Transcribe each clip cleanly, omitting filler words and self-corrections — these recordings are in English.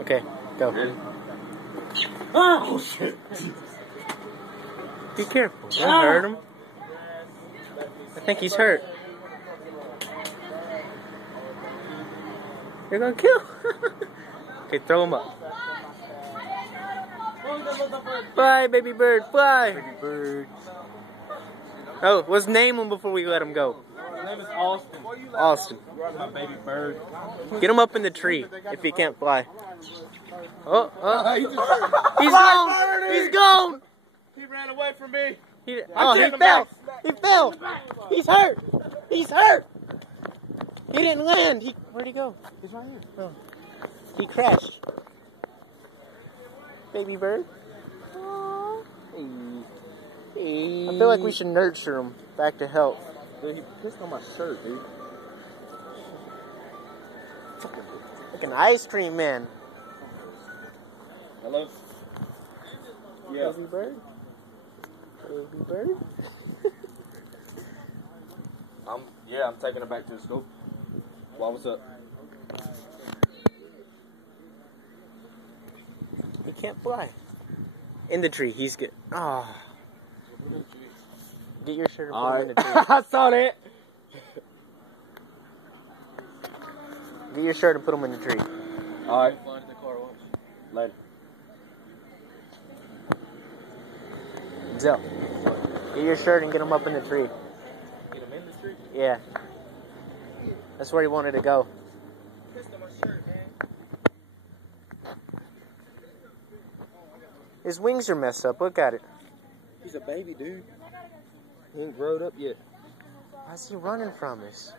Okay, go. Ready? Oh shit! Be careful. Don't hurt him. I think he's hurt. You're gonna kill. Okay, throw him up. Fly, baby bird, fly. Baby bird. Oh, let's name him before we let him go. His name is Austin. Austin. My baby bird. Get him up in the tree if he can't fly. Oh, He he's gone. He's gone. He ran away from me. He fell. He fell. He's hurt. He's hurt. He didn't land. Where'd he go? He's right here. Oh. He crashed. Baby bird. I feel like we should nurture him back to health. Dude, he pissed on my shirt, dude. Like an ice cream man. Hello? Yeah. Baby bird. Baby bird. I'm taking her back to the school. Why, what's up? He can't fly. In the tree, he's good. Oh. Get your shirt and put him in the tree. I saw that. Get your shirt and put him in the tree. Alright. Later. Zell, get your shirt and get him up in the tree. Get him in the tree? Yeah. That's where he wanted to go. Pissed on my shirt, man. His wings are messed up. Look at it. He's a baby, dude. He ain't growed up yet. Why's he running from us?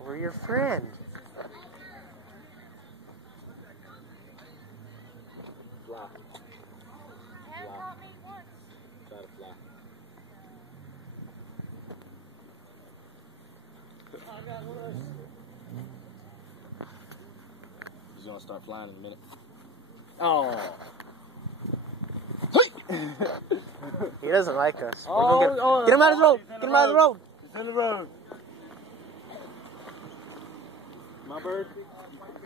We're your friend. Fly. Try to fly. He's gonna start flying in a minute. Oh. He doesn't like us. We're gonna get him out of the road. Get him out of the road. He's in the road. My bird.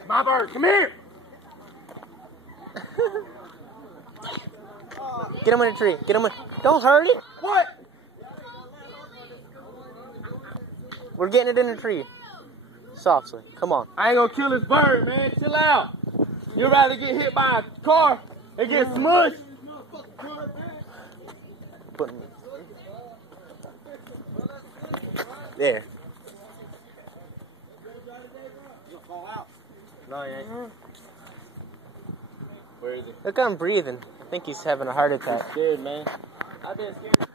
My bird, come here. Get him in the tree. Get him in. Don't hurt it. What? We're getting it in the tree. Softly. Come on. I ain't gonna kill this bird, man. Chill out. You'd rather get hit by a car and get smushed. There. You'll fall out. No, he ain't. Where is he? Look at him breathing. I think he's having a heart attack. Scared, man. I been scared.